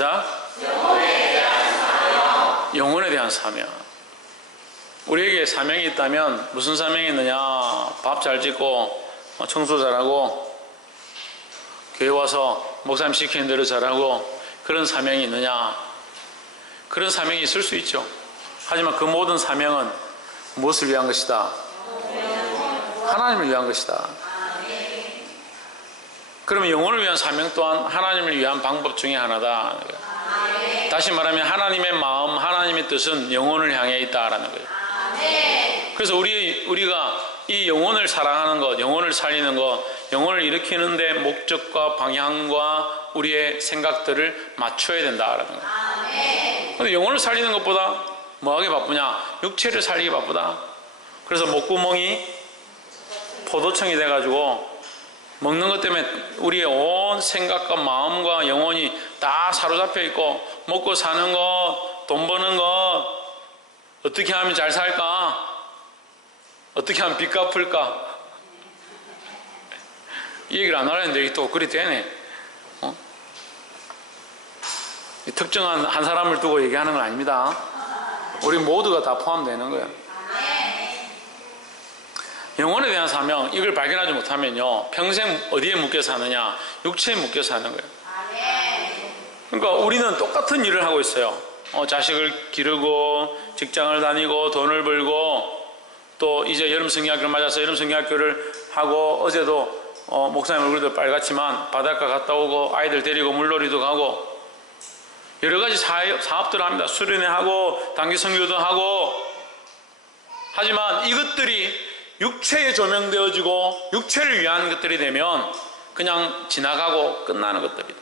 시작. 영혼에 대한 사명. 우리에게 사명이 있다면 무슨 사명이 있느냐? 밥 잘 짓고 청소 잘하고 교회 와서 목사님 시키는 대로 잘하고 그런 사명이 있느냐? 그런 사명이 있을 수 있죠. 하지만 그 모든 사명은 무엇을 위한 것이다? 하나님을 위한 것이다. 그러면 영혼을 위한 사명 또한 하나님을 위한 방법 중에 하나다. 다시 말하면 하나님의 마음, 하나님의 뜻은 영혼을 향해 있다라는 거예요. 그래서 우리가 이 영혼을 사랑하는 것, 영혼을 살리는 것, 영혼을 일으키는데 목적과 방향과 우리의 생각들을 맞춰야 된다라는 거예요. 그런데 영혼을 살리는 것보다 뭐하게 바쁘냐? 육체를 살리기 바쁘다. 그래서 목구멍이 포도청이 돼가지고 먹는 것 때문에 우리의 온 생각과 마음과 영혼이 다 사로잡혀 있고, 먹고 사는 것, 돈 버는 것, 어떻게 하면 잘 살까? 어떻게 하면 빚 갚을까? 이 얘기를 안 하려는데 이게 또 그리 되네. 특정한 한 사람을 두고 얘기하는 건 아닙니다. 우리 모두가 다 포함되는 거예요. 영혼에 대한 사명, 이걸 발견하지 못하면요, 평생 어디에 묶여 사느냐? 육체에 묶여 사는 거예요. 그러니까 우리는 똑같은 일을 하고 있어요. 자식을 기르고 직장을 다니고 돈을 벌고, 또 이제 여름 성경학교를 맞아서 여름 성경학교를 하고, 어제도 목사님 얼굴도 빨갛지만 바닷가 갔다 오고 아이들 데리고 물놀이도 가고 여러 가지 사업들을 합니다. 수련회 하고 단기 선교도 하고. 하지만 이것들이 육체에 조명되어지고 육체를 위한 것들이 되면 그냥 지나가고 끝나는 것들이다.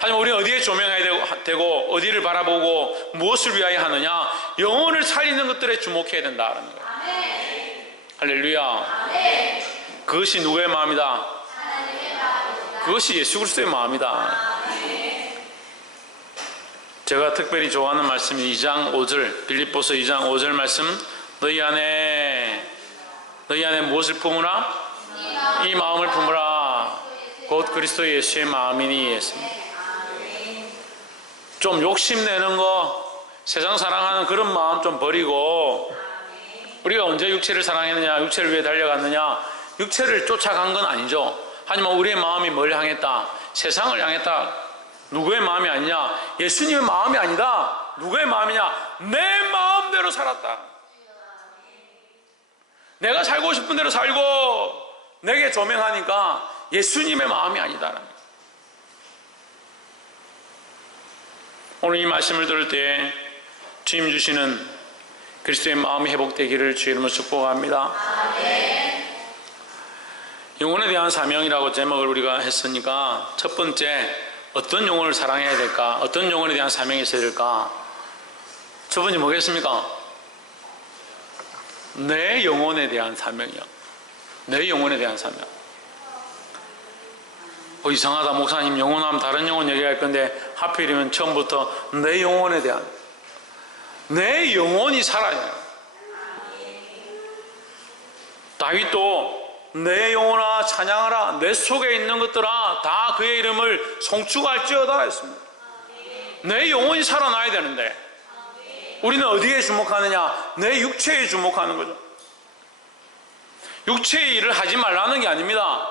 하지만 우리는 어디에 조명해야 되고 어디를 바라보고 무엇을 위하여 하느냐? 영혼을 살리는 것들에 주목해야 된다는 거예요. 할렐루야. 그것이 누구의 마음이다? 그것이 예수 그리스도의 마음이다. 제가 특별히 좋아하는 말씀이 2장 5절, 빌립보서 2장 5절 말씀. 너희 안에 무엇을 품으라? 이 마음을 품으라. 곧 그리스도 예수의 마음이니 했습니다. 좀 욕심내는 거, 세상 사랑하는 그런 마음 좀 버리고, 우리가 언제 육체를 사랑했느냐, 육체를 위해 달려갔느냐, 육체를 쫓아간 건 아니죠. 하지만 우리의 마음이 뭘 향했다? 세상을 향했다. 누구의 마음이 아니냐? 예수님의 마음이 아니다. 누구의 마음이냐? 내 마음대로 살았다. 내가 살고 싶은 대로 살고 내게 조명하니까 예수님의 마음이 아니다. 오늘 이 말씀을 들을 때 주님 주시는 그리스도의 마음이 회복되기를 주의 이름으로 축복합니다. 영혼에 대한 사명이라고 제목을 우리가 했으니까 첫 번째, 어떤 영혼을 사랑해야 될까? 어떤 영혼에 대한 사명이 있어야 될까? 첫 번째 뭐겠습니까? 내 영혼에 대한 사명이요. 내 영혼에 대한 사명. 이상하다, 목사님. 영혼하면 다른 영혼 얘기할 건데 하필이면 처음부터 내 영혼에 대한, 내 영혼이 살아야 해요. 다윗도 내 영혼아 찬양하라, 내 속에 있는 것들아 다 그의 이름을 송축할지어다 했습니다. 내 영혼이 살아나야 되는데 우리는 어디에 주목하느냐? 내 육체에 주목하는 거죠. 육체의 일을 하지 말라는 게 아닙니다.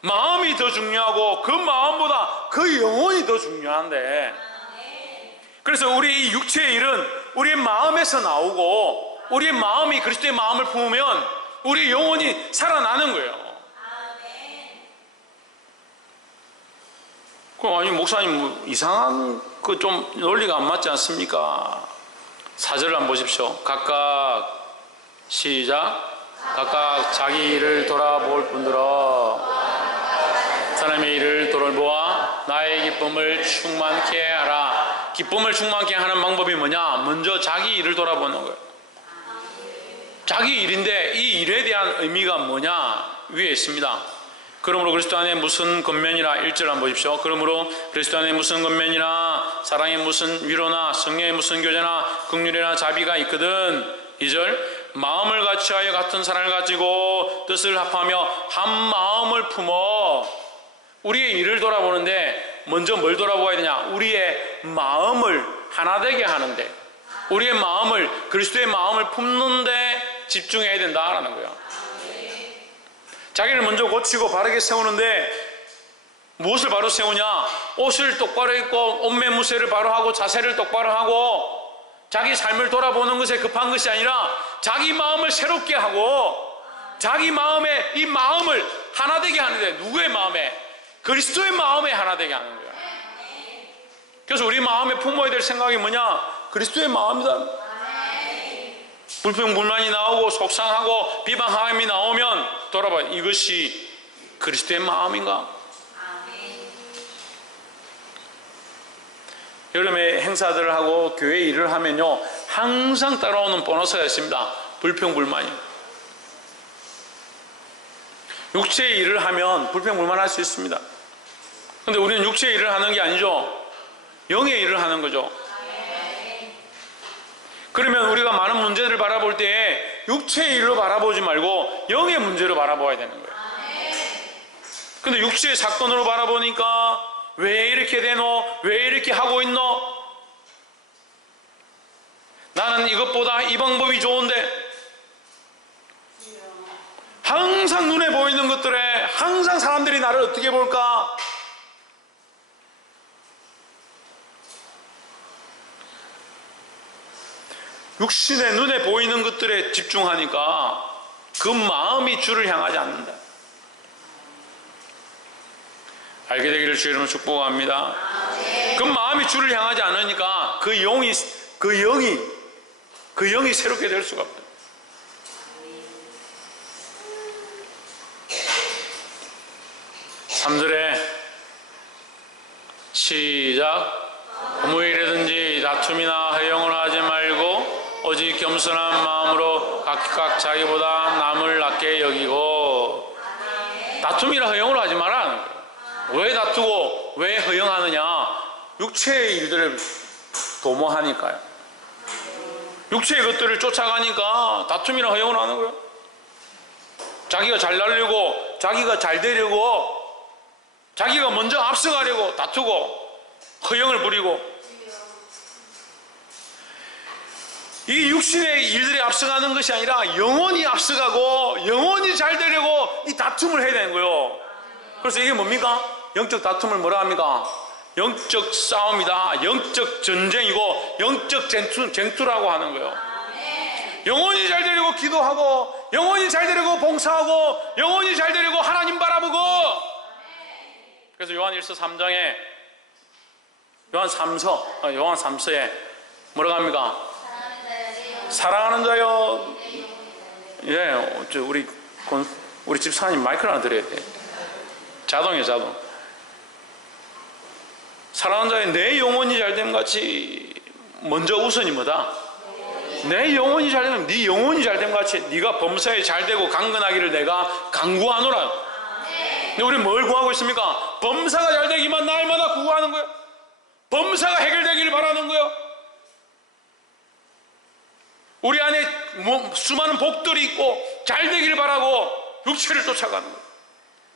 마음이 더 중요하고 그 마음보다 그 영혼이 더 중요한데, 그래서 우리 이 육체의 일은 우리의 마음에서 나오고, 우리의 마음이 그리스도의 마음을 품으면 우리 영혼이 살아나는 거예요. 그럼 아니 목사님 뭐 이상한 그 좀 논리가 안 맞지 않습니까? 4절을 한번 보십시오. 각각 시작. 각각 자기 일을 돌아볼 뿐더러 사람의 일을 돌아보아 나의 기쁨을 충만케 하라. 기쁨을 충만케 하는 방법이 뭐냐? 먼저 자기 일을 돌아보는 거예요. 자기 일인데 이 일에 대한 의미가 뭐냐? 위에 있습니다. 그러므로 그리스도 안에 무슨 권면이나 1절 한번 보십시오. 그러므로 그리스도 안에 무슨 권면이나 사랑에 무슨 위로나 성령에 무슨 교제나 긍휼이나 자비가 있거든. 2절. 마음을 같이하여 같은 사랑을 가지고 뜻을 합하며 한 마음을 품어 우리의 일을 돌아보는데 먼저 뭘 돌아보아야 되냐? 우리의 마음을 하나 되게 하는데, 우리의 마음을, 그리스도의 마음을 품는데 집중해야 된다라는 거야. 자기를 먼저 고치고 바르게 세우는데 무엇을 바로 세우냐? 옷을 똑바로 입고 옷매무새를 바로 하고 자세를 똑바로 하고 자기 삶을 돌아보는 것에 급한 것이 아니라 자기 마음을 새롭게 하고 자기 마음에 이 마음을 하나 되게 하는데, 누구의 마음에? 그리스도의 마음에 하나 되게 하는 거야. 그래서 우리 마음에 품어야 될 생각이 뭐냐? 그리스도의 마음이다. 불평불만이 나오고 속상하고 비방함이 나오면 돌아봐. 이것이 그리스도의 마음인가? 여름에 행사들을 하고 교회 일을 하면요, 항상 따라오는 보너스가 있습니다. 불평불만이. 육체의 일을 하면 불평불만할 수 있습니다. 그런데 우리는 육체의 일을 하는 게 아니죠. 영의 일을 하는 거죠. 그러면 우리가 많은 문제들을 바라볼 때에 육체의 일로 바라보지 말고 영의 문제로 바라봐야 되는 거예요. 근데 육체의 사건으로 바라보니까 왜 이렇게 되노? 왜 이렇게 하고 있노? 나는 이것보다 이 방법이 좋은데, 항상 눈에 보이는 것들에 항상 사람들이 나를 어떻게 볼까? 육신의 눈에 보이는 것들에 집중하니까 그 마음이 주를 향하지 않는다. 알게 되기를 주의 이름으로 축복합니다. 그 마음이 주를 향하지 않으니까 그 영이 새롭게 될 수가 없다. 삼 절에 시작. 아무 일이든지 다툼이나 허용을 하지 말고 오직 겸손한 마음으로 각각 자기보다 남을 낮게 여기고. 다툼이나 허용을 하지 말라는 거예요. 왜 다투고 왜 허용하느냐? 육체의 일들을 도모하니까요. 육체의 것들을 쫓아가니까 다툼이나 허용을 하는 거예요. 자기가 잘 날려고, 자기가 잘 되려고, 자기가 먼저 앞서가려고 다투고 허용을 부리고, 이 육신의 일들이 앞서가는 것이 아니라 영혼이 앞서가고 영혼이 잘 되려고 이 다툼을 해야 되는 거예요. 그래서 이게 뭡니까? 영적 다툼을 뭐라 합니까? 영적 싸움이다. 영적 전쟁이고 영적 쟁투라고 하는 거예요. 영혼이 잘 되려고 기도하고, 영혼이 잘 되려고 봉사하고, 영혼이 잘 되려고 하나님 바라보고. 그래서 요한 1서 3장에 요한 3서에 뭐라고 합니까? 사랑하는 자여. 예, 우리 집사님 마이크를 하나 드려야 돼. 자동이에요, 자동. 사랑하는 자여, 내 영혼이 잘됨 같이. 먼저 우선이 뭐다? 내 영혼이 잘되면 네 영혼이 잘됨 같이 네가 범사에 잘되고 강건하기를 내가 간구하노라. 근데 우리 뭘 구하고 있습니까? 범사가 잘되기만 날마다 구하는 거예요. 범사가 해결되기를 바라는 거예요. 우리 안에 수많은 복들이 있고 잘되기를 바라고 육체를 쫓아가는 거예요.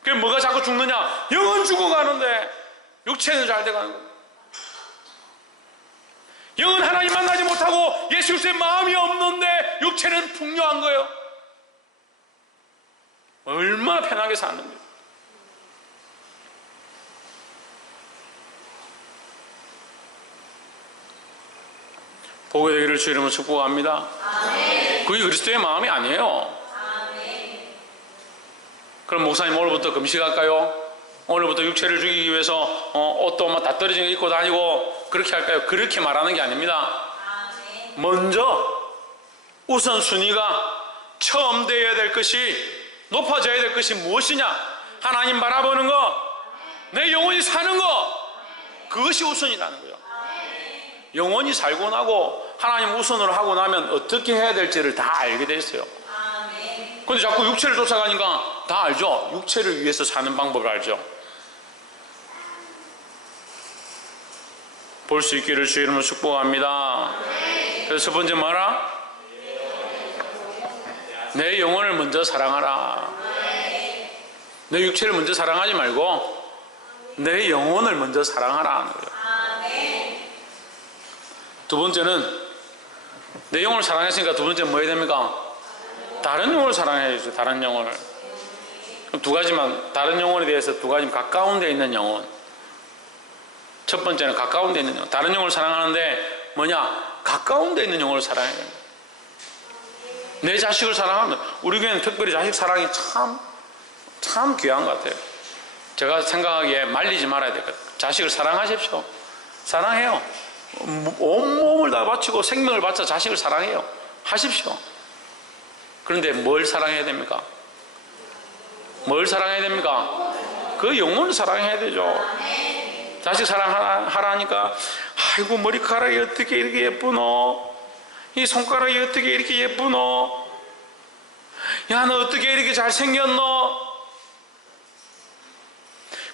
그게 뭐가 자꾸 죽느냐? 영은 죽어가는데 육체는 잘돼가는 거예요. 영은 하나님 만나지 못하고 예수 그리스도의 마음이 없는데 육체는 풍요한 거예요. 얼마나 편하게 사는데. 보게 되기를 주의 이름으로 축복합니다. 아멘. 그게 그리스도의 마음이 아니에요. 아멘. 그럼 목사님 오늘부터 금식할까요? 오늘부터 육체를 죽이기 위해서 옷도 막 다 떨어진 거 입고 다니고 그렇게 할까요? 그렇게 말하는 게 아닙니다. 아멘. 먼저 우선순위가 처음 되어야 될 것이, 높아져야 될 것이 무엇이냐? 하나님 바라보는 거, 내 영혼이 사는 거, 그것이 우선이라는 거예요. 영혼이 살고 나고 하나님 우선으로 하고 나면 어떻게 해야 될지를 다 알게 됐어요. 근데 자꾸 육체를 쫓아가니까 다 알죠? 육체를 위해서 사는 방법을 알죠? 볼 수 있기를 주의 이름으로 축복합니다. 그래서 첫 번째 뭐라? 내 영혼을 먼저 사랑하라. 내 육체를 먼저 사랑하지 말고 내 영혼을 먼저 사랑하라 하는 거예요. 두 번째는 내 영혼을 사랑했으니까 두 번째는 뭐 해야 됩니까? 다른 영혼을 사랑해야죠. 다른 영혼을. 두 가지만, 다른 영혼에 대해서 두 가지만. 가까운 데 있는 영혼. 첫 번째는 가까운 데 있는 영혼. 다른 영혼을 사랑하는데 뭐냐? 가까운 데 있는 영혼을 사랑해야 됩니다. 내 자식을 사랑하면, 우리 교회는 특별히 자식 사랑이 참 귀한 것 같아요. 제가 생각하기에 말리지 말아야 될 것 같아요. 자식을 사랑하십시오. 사랑해요. 온몸을 다 바치고 생명을 바쳐 자식을 사랑해요. 하십시오. 그런데 뭘 사랑해야 됩니까? 뭘 사랑해야 됩니까? 그 영혼을 사랑해야 되죠. 자식 사랑하라 하니까, 아이고 머리카락이 어떻게 이렇게 예쁘노? 이 손가락이 어떻게 이렇게 예쁘노? 야, 너 어떻게 이렇게 잘생겼노?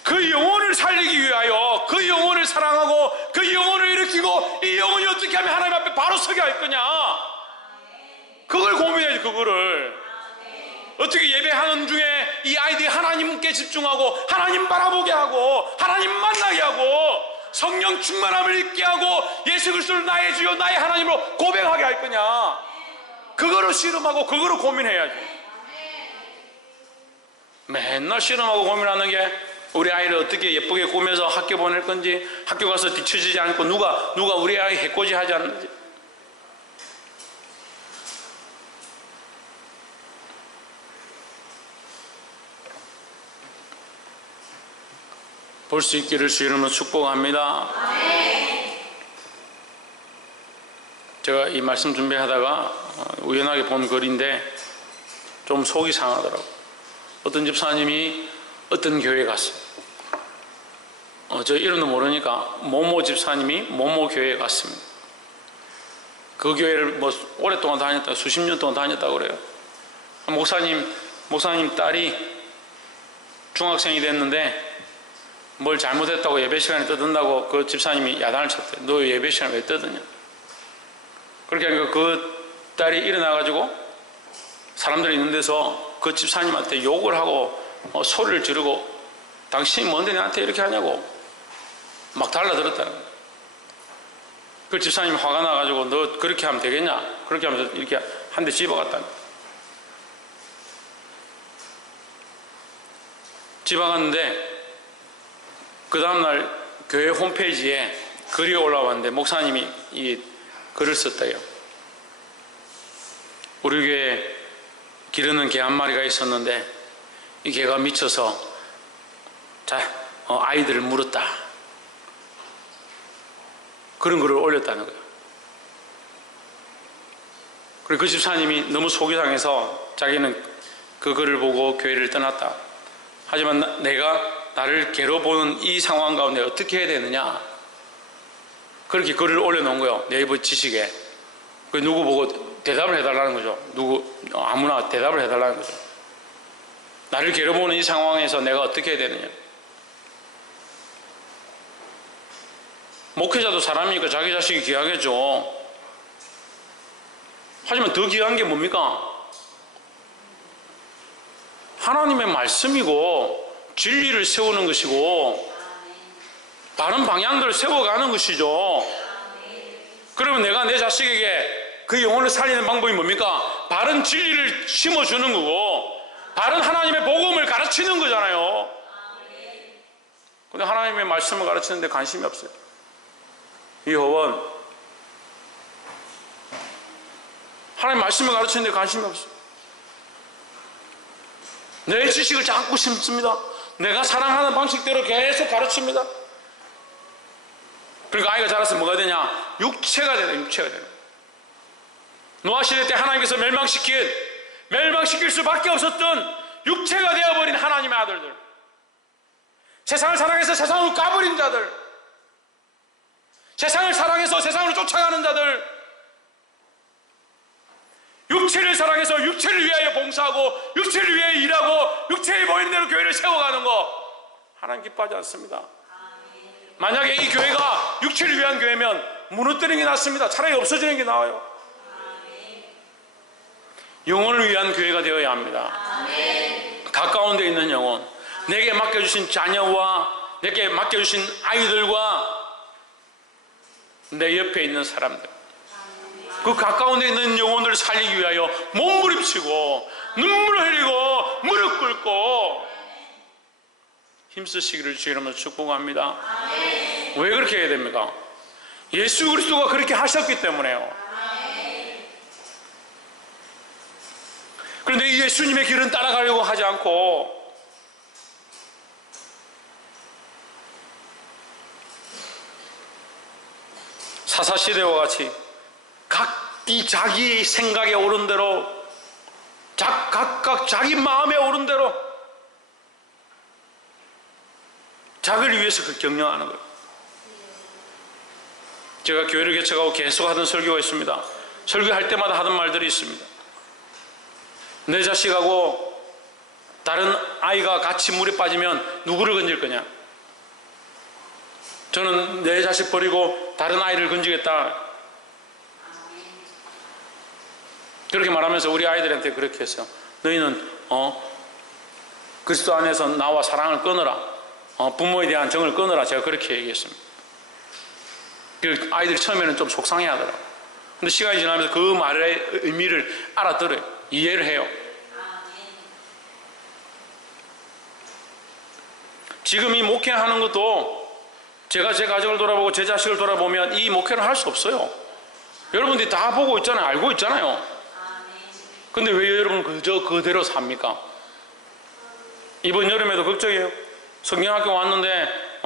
그 영혼을 살리기 위하여 그 영혼을 사랑하고 그 영혼을 일으키고, 이 영혼이 어떻게 하면 하나님 앞에 바로 서게 할 거냐, 그걸 고민해야지. 그거를 어떻게 예배하는 중에 이 아이들이 하나님께 집중하고 하나님 바라보게 하고 하나님 만나게 하고 성령 충만함을 잊게 하고 예수 그리스도를 나의 주요 나의 하나님으로 고백하게 할 거냐, 그거를 씨름하고 그거를 고민해야지. 맨날 씨름하고 고민하는 게 우리 아이를 어떻게 예쁘게 꾸며서 학교 보낼 건지, 학교 가서 뒤처지지 않고 누가 우리 아이 해코지 하지 않는지. 볼 수 있기를 주 이름으로 축복합니다. 제가 이 말씀 준비하다가 우연하게 본 글인데 좀 속이 상하더라고요. 어떤 집사님이 어떤 교회에 갔어요. 저 이름도 모르니까 모모 집사님이 모모 교회에 갔습니다. 그 교회를 뭐 오랫동안 다녔다, 수십 년 동안 다녔다고 그래요. 목사님 딸이 중학생이 됐는데 뭘 잘못했다고 예배 시간에 떠든다고 그 집사님이 야단을 쳤대요. 너 예배 시간에 왜 떠드냐? 그렇게 하니까 그 딸이 일어나가지고 사람들이 있는 데서 그 집사님한테 욕을 하고 소리를 지르고, 당신이 뭔데 나한테 이렇게 하냐고 막 달라들었다는 거예요. 그 집사님이 화가 나가지고 너 그렇게 하면 되겠냐? 그렇게 하면서 이렇게 한 대 집어갔다는 거예요. 집어갔는데 그 다음날 교회 홈페이지에 글이 올라왔는데 목사님이 이 글을 썼대요. 우리 교회에 기르는 개 한 마리가 있었는데 이 개가 미쳐서 아이들을 물었다. 그런 글을 올렸다는 거예요. 그리고 그 집사님이 너무 속이 상해서 자기는 그 글을 보고 교회를 떠났다. 하지만 나를 괴로워보는 이 상황 가운데 어떻게 해야 되느냐, 그렇게 글을 올려놓은 거예요. 네이버 지식에. 그 누구 보고 대답을 해달라는 거죠. 아무나 대답을 해달라는 거죠. 나를 괴로워보는 이 상황에서 내가 어떻게 해야 되느냐. 목회자도 사람이니까 자기 자식이 귀하겠죠. 하지만 더 귀한 게 뭡니까? 하나님의 말씀이고 진리를 세우는 것이고 바른 방향들을 세워가는 것이죠. 그러면 내가 내 자식에게 그 영혼을 살리는 방법이 뭡니까? 바른 진리를 심어주는 거고 바른 하나님의 복음을 가르치는 거잖아요. 근데 하나님의 말씀을 가르치는데 관심이 없어요. 이 허원 하나님 말씀을 가르치는데 관심이 없어요. 내 지식을 자꾸 심습니다. 내가 사랑하는 방식대로 계속 가르칩니다. 그러니까 아이가 자라서 뭐가 되냐? 육체가 되네. 육체가 되네. 노아 시대 때 하나님께서 멸망시킬 수밖에 없었던 육체가 되어버린 하나님의 아들들, 세상을 사랑해서 세상으로 가버린 자들, 세상을 사랑해서 세상으로 쫓아가는 자들, 육체를 사랑해서 육체를 위하여 봉사하고 육체를 위하여 일하고 육체에 보이는 대로 교회를 세워가는 거 하나님 기뻐하지 않습니다. 만약에 이 교회가 육체를 위한 교회면 무너뜨리는 게 낫습니다. 차라리 없어지는 게 나아요. 영혼을 위한 교회가 되어야 합니다. 가까운 데 있는 영혼, 내게 맡겨주신 자녀와 내게 맡겨주신 아이들과 내 옆에 있는 사람들, 그 가까운 데 있는 영혼들을 살리기 위하여 몸부림치고 눈물을 흘리고 무릎 꿇고 힘쓰시기를 주의 이름으로 축복합니다. 왜 그렇게 해야 됩니까? 예수 그리스도가 그렇게 하셨기 때문에요. 그런데 예수님의 길은 따라가려고 하지 않고 사사시대와 같이 각기 자기 생각에 오른 대로, 각각 자기 마음에 오른 대로 자기를 위해서 경영하는 거예요. 제가 교회를 개척하고 계속 하던 설교가 있습니다. 설교할 때마다 하던 말들이 있습니다. 내 자식하고 다른 아이가 같이 물에 빠지면 누구를 건질 거냐? 저는 내 자식 버리고 다른 아이를 건지겠다. 그렇게 말하면서 우리 아이들한테 그렇게 했어요. 너희는 그리스도 안에서 나와 사랑을 끊어라. 부모에 대한 정을 끊어라. 제가 그렇게 얘기했습니다. 그 아이들이 처음에는 좀 속상해 하더라고요. 근데 시간이 지나면서 그 말의 의미를 알아들어요. 이해를 해요. 지금 이 목회하는 것도 제가 제 가정을 돌아보고 제 자식을 돌아보면 이 목회를 할 수 없어요. 여러분들이 다 보고 있잖아요. 알고 있잖아요. 근데 왜 여러분 그대로 삽니까? 이번 여름에도 걱정이에요. 성경학교 왔는데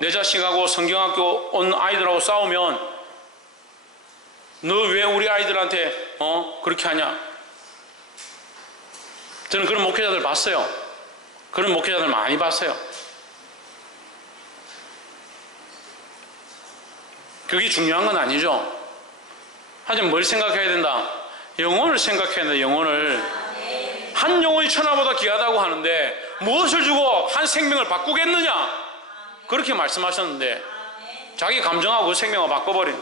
내 자식하고 성경학교 온 아이들하고 싸우면 너 왜 우리 아이들한테 그렇게 하냐? 저는 그런 목회자들 봤어요. 그런 목회자들 많이 봤어요. 그게 중요한 건 아니죠. 하지만 뭘 생각해야 된다? 영혼을 생각해야 된다. 영혼을. 한 영혼이 천하보다 귀하다고 하는데 무엇을 주고 한 생명을 바꾸겠느냐? 그렇게 말씀하셨는데 자기 감정하고 그 생명을 바꿔버린,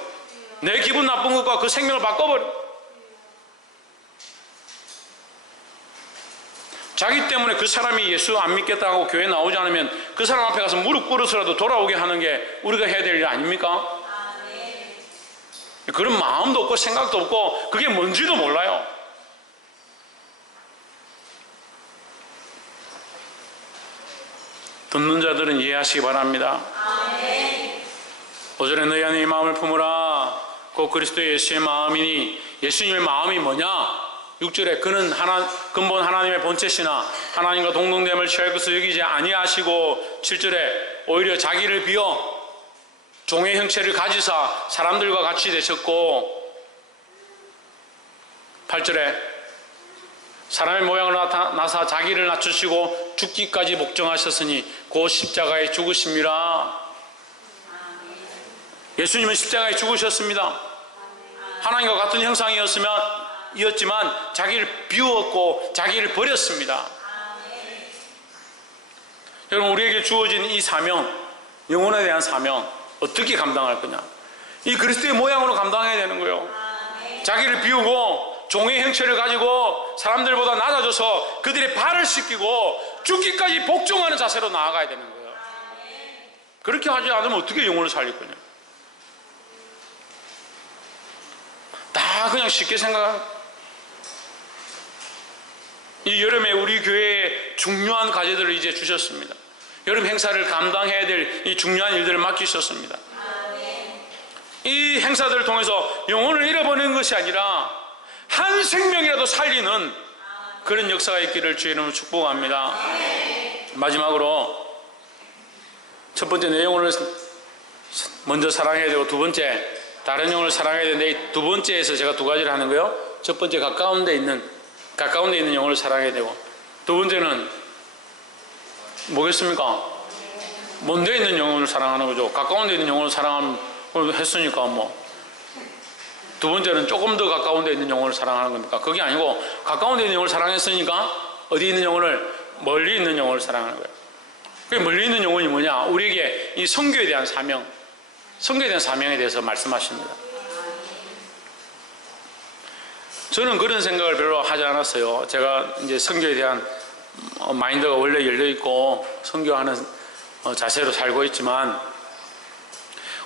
내 기분 나쁜 것과 그 생명을 바꿔버린, 자기 때문에 그 사람이 예수 안 믿겠다고 교회 나오지 않으면 그 사람 앞에 가서 무릎 꿇어서라도 돌아오게 하는 게 우리가 해야 될 일 아닙니까? 그런 마음도 없고 생각도 없고 그게 뭔지도 몰라요. 듣는 자들은 이해하시기 바랍니다. 오전에 너희 안에 이 마음을 품으라. 곧 그리스도 예수의 마음이니. 예수님의 마음이 뭐냐? 6절에 그는 근본 하나님의 본체시나 하나님과 동등됨을 취할 것을 여기지 아니하시고, 7절에 오히려 자기를 비워 종의 형체를 가지사 사람들과 같이 되셨고, 8절에 사람의 모양으로 나타나사 자기를 낮추시고 죽기까지 목정하셨으니 곧 십자가에 죽으심이라. 예수님은 십자가에 죽으셨습니다. 하나님과 같은 형상이었지만 자기를 비웠고 자기를 버렸습니다. 여러분, 우리에게 주어진 이 사명, 영혼에 대한 사명 어떻게 감당할 거냐? 이 그리스도의 모양으로 감당해야 되는 거예요. 자기를 비우고 종의 형체를 가지고 사람들보다 낮아져서 그들의 발을 씻기고 죽기까지 복종하는 자세로 나아가야 되는 거예요. 그렇게 하지 않으면 어떻게 영혼을 살릴 거냐? 다 그냥 쉽게 생각하고, 이 여름에 우리 교회에 중요한 과제들을 이제 주셨습니다. 여름 행사를 감당해야 될 이 중요한 일들을 맡기셨습니다. 이 행사들을 통해서 영혼을 잃어버리는 것이 아니라 한 생명이라도 살리는 그런 역사가 있기를 주의 이름으로 축복합니다. 마지막으로 첫 번째, 내 영혼을 먼저 사랑해야 되고, 두 번째 다른 영혼을 사랑해야 되는데, 이 두 번째에서 제가 두 가지를 하는 거예요. 첫 번째, 가까운 데 있는 영혼을 사랑해야 되고, 두 번째는 뭐겠습니까? 먼 데 있는 영혼을 사랑하는 거죠. 가까운 데 있는 영혼을 사랑하는 걸 했으니까 두 번째는 조금 더 가까운 데 있는 영혼을 사랑하는 겁니까? 그게 아니고 가까운 데 있는 영혼을 사랑했으니까 어디 있는 영혼을? 멀리 있는 영혼을 사랑하는 거예요. 그 멀리 있는 영혼이 뭐냐? 우리에게 이 선교에 대한 사명, 선교에 대한 사명에 대해서 말씀하십니다. 저는 그런 생각을 별로 하지 않았어요. 제가 이제 선교에 대한 마인드가 원래 열려 있고 선교하는 자세로 살고 있지만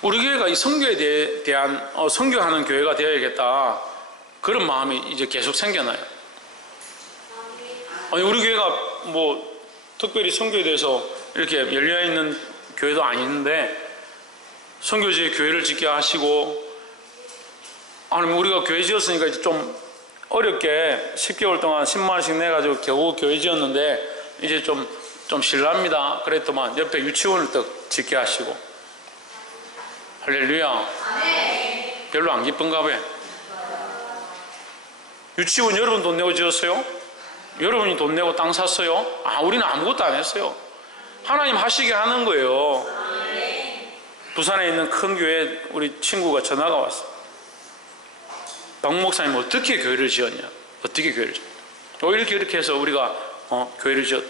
우리 교회가 이 선교에 대한 선교하는 교회가 되어야겠다 그런 마음이 이제 계속 생겨나요. 아니 우리 교회가 뭐 특별히 선교에 대해서 이렇게 열려 있는 교회도 아닌데 선교지에 교회를 짓게 하시고 아니 우리가 교회 지었으니까 이제 좀 어렵게 10개월 동안 10만 원씩 내가지고 겨우 교회 지었는데 이제 좀 실례합니다. 그랬더만 옆에 유치원을 또 짓게 하시고 할렐루야. 별로 안 기쁜가 봐요. 유치원 여러분 돈 내고 지었어요? 여러분이 돈 내고 땅 샀어요? 우리는 아무것도 안 했어요. 하나님 하시게 하는 거예요. 부산에 있는 큰 교회 우리 친구가 전화가 왔어요. 박 목사님 어떻게 교회를 지었냐? 어떻게 교회를 지었냐? 이렇게 해서 우리가 교회를 지었.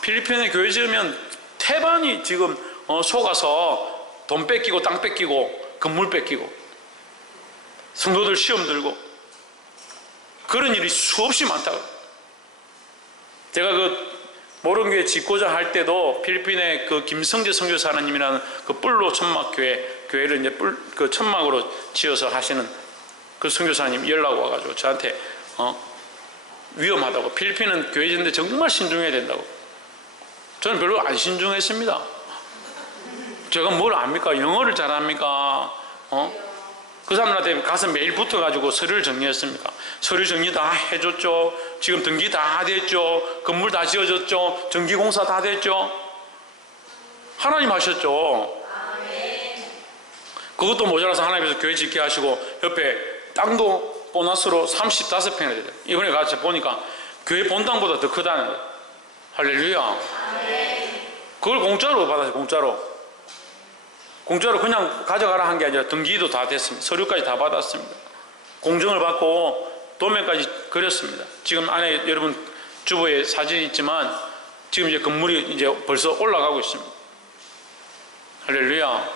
필리핀에 교회 지으면 태반이 지금 속아서 돈 뺏기고 땅 뺏기고 건물 뺏기고 성도들 시험 들고 그런 일이 수없이 많다고. 제가 그 모른교회 짓고자 할 때도 필리핀의 그 김성재 선교사님이라는 그 뿔로 교회를 이제 그 천막으로 지어서 하시는 그 선교사님 연락 와가지고 저한테 위험하다고. 필리핀은 교회 짓는데 정말 신중해야 된다고. 저는 별로 안 신중했습니다. 제가 뭘 압니까? 영어를 잘합니까? 그 사람들한테 가서 매일 붙어가지고 서류를 정리했습니까? 서류 정리 다 해줬죠. 지금 등기 다 됐죠. 건물 다 지어졌죠. 전기공사 다 됐죠. 하나님 하셨죠. 그것도 모자라서 하나님께서 교회 짓게 하시고 옆에 땅도 보너스로 35평이나 돼요. 이번에 같이 보니까 교회 본당보다 더 크다는 거예요. 할렐루야. 그걸 공짜로 받았어요. 공짜로 그냥 가져가라 한 게 아니라 등기도 다 됐습니다. 서류까지 다 받았습니다. 공증을 받고 도면까지 그렸습니다. 지금 안에 여러분 주보에 사진이 있지만 지금 이제 건물이 이제 벌써 올라가고 있습니다. 할렐루야.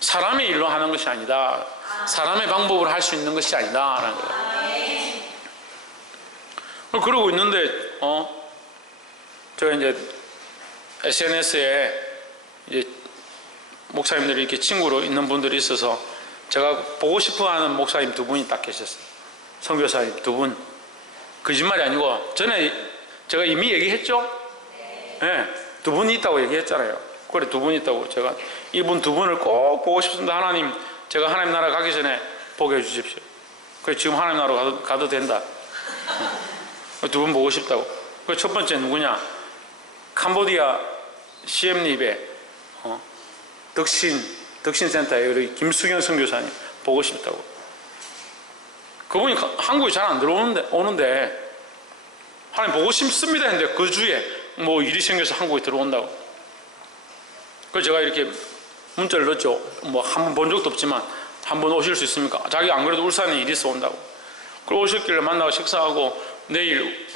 사람의 일로 하는 것이 아니다. 사람의 방법으로 할 수 있는 것이 아니다라는 거예요. 그러고 있는데 제가 이제 SNS에 이제 목사님들이 이렇게 친구로 있는 분들이 있어서 제가 보고 싶어하는 목사님 두 분이 딱 계셨어요. 선교사님 두 분. 거짓말이 아니고 전에 제가 이미 얘기했죠. 네, 두 분이 있다고 얘기했잖아요. 그래 두 분이 있다고. 제가 이분 두 분을 꼭 보고 싶습니다. 하나님, 제가 하나님 나라 가기 전에 보게 해주십시오. 그래 지금 하나님 나라 가도 된다. 두 분 보고 싶다고. 그 첫 번째 누구냐? 캄보디아 시엠립에 덕신센터에 우리 김수경 선교사님 보고 싶다고. 그분이 한국에 잘 안 오는데 하나님 보고 싶습니다 했는데 그 주에 뭐 일이 생겨서 한국에 들어온다고. 그래서 제가 이렇게 문자를 넣었죠. 뭐 한 번 본 적도 없지만 한 번 오실 수 있습니까? 자기 안 그래도 울산에 일이 있어 온다고. 그리고 오셨길래 만나고 식사하고 내일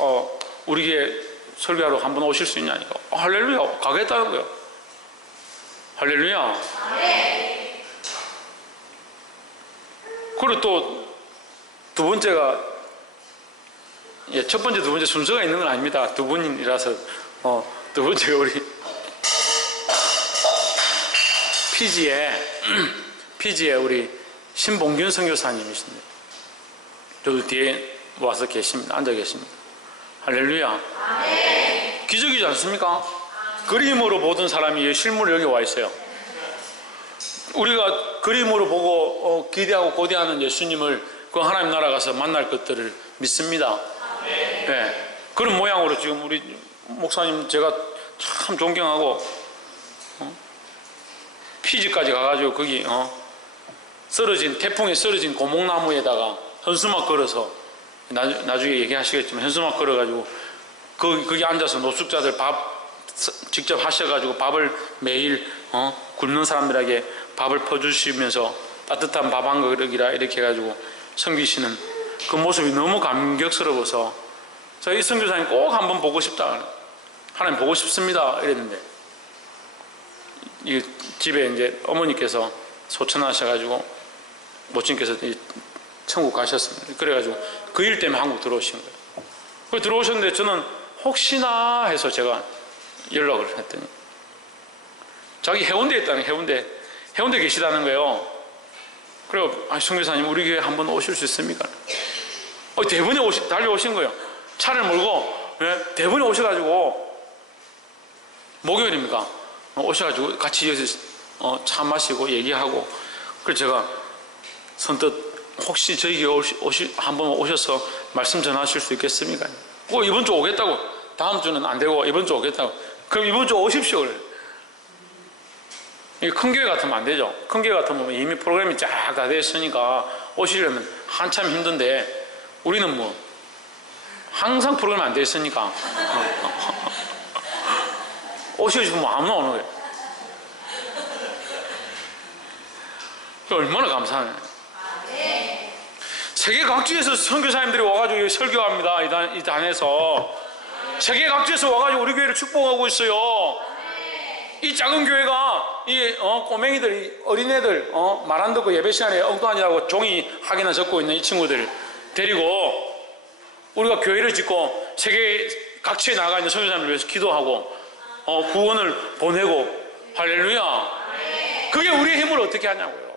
우리 교회 설교하러 한 번 오실 수 있냐니까. 할렐루야. 가겠다는 거예요. 할렐루야. 그리고 또 두 번째가 첫 번째 두 번째 순서가 있는 건 아닙니다. 두 분이라서 두 번째가 우리 피지에 우리 신봉균 선교사님이십니다. 저도 뒤에 와서 계십니다. 앉아 계십니다. 할렐루야. 기적이지 않습니까? 그림으로 보던 사람이 실물로 여기 와 있어요. 우리가 그림으로 보고 기대하고 고대하는 예수님을 그 하나님 나라 가서 만날 것들을 믿습니다. 네. 그런 모양으로 지금 우리 목사님 제가 참 존경하고 피지까지 가가지고 거기 태풍에 쓰러진 고목나무에다가 현수막 걸어서 나중에 얘기하시겠지만 현수막 걸어가지고 거기 앉아서 노숙자들 밥 직접 하셔가지고 밥을 매일 굶는 사람들에게 밥을 퍼주시면서 따뜻한 밥 한 그릇이라 이렇게 해가지고 섬기시는 그 모습이 너무 감격스러워서 저희 선교사님 꼭 한번 보고 싶다. 하나님 보고 싶습니다. 이랬는데 이 집에 이제 어머니께서 소천하셔가지고 모친께서 천국 가셨습니다. 그래가지고 그 일 때문에 한국 들어오신 거예요. 그 들어오셨는데 저는 혹시나 해서 제가 연락을 했더니 자기 해운대에 있다는 해운대 계시다는 거예요. 그리고 선교사님 우리 교회 한번 오실 수 있습니까? 대번에 달려오신 거예요. 차를 몰고 대번에 오셔가지고 목요일입니까? 오셔가지고 같이 여기서 차 마시고 얘기하고 그래서 제가 선뜻 혹시 저희 교회 한번 오셔서 말씀 전하실 수 있겠습니까? 이번 주 오겠다고. 다음 주는 안 되고 이번 주 오겠다고. 그럼 이번 주 오십시오. 그래. 큰 교회 같으면 안 되죠. 큰 교회 같으면 이미 프로그램이 쫙 다 되어 있으니까 오시려면 한참 힘든데 우리는 뭐 항상 프로그램 안 되어 있으니까 오시고 싶으면 아무나 오는 거예요. 얼마나 감사하네. 세계 각지에서 선교사님들이 와가지고 설교합니다. 이 단에서 세계 각지에서 와가지고 우리 교회를 축복하고 있어요. 이 작은 교회가 이 꼬맹이들, 어린애들 말 안 듣고 예배 시간에 엉뚱하냐고 종이 확인을 적고 있는 이 친구들 데리고 우리가 교회를 짓고 세계 각지에 나가 있는 선교사님을 위해서 기도하고 구원을 보내고 할렐루야. 그게 우리의 힘을 어떻게 하냐고요.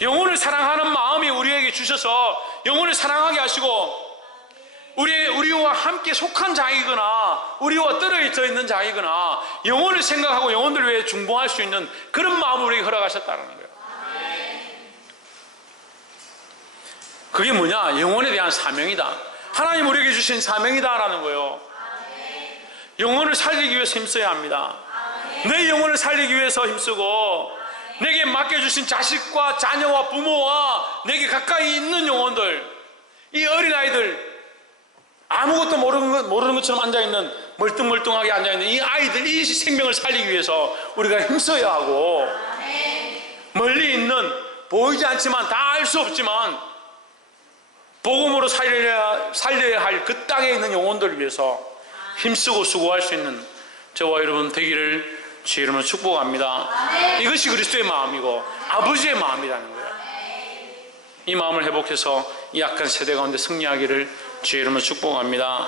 영혼을 사랑하는 마음이 우리에게 주셔서 영혼을 사랑하게 하시고 우리와 함께 속한 자이거나 우리와 떨어져 있는 자이거나 영혼을 생각하고 영혼들 위해 중보할 수 있는 그런 마음을 우리에게 허락하셨다는 거예요. 그게 뭐냐? 영혼에 대한 사명이다. 하나님 우리에게 주신 사명이다라는 거예요. 영혼을 살리기 위해서 힘써야 합니다. 내 영혼을 살리기 위해서 힘쓰고 내게 맡겨주신 자식과 자녀와 부모와 내게 가까이 있는 영혼들, 이 어린아이들, 아무것도 모르는 것처럼 앉아있는, 멀뚱멀뚱하게 앉아있는 이 아이들, 이 생명을 살리기 위해서 우리가 힘써야 하고 멀리 있는 보이지 않지만 다 알 수 없지만 복음으로 살려야 할 그 땅에 있는 영혼들을 위해서 힘쓰고 수고할 수 있는 저와 여러분 되기를 주의 이름으로 축복합니다. 이것이 그리스도의 마음이고 아버지의 마음이라는 거예요. 이 마음을 회복해서 이 약한 세대 가운데 승리하기를 주의 이름으로 축복합니다.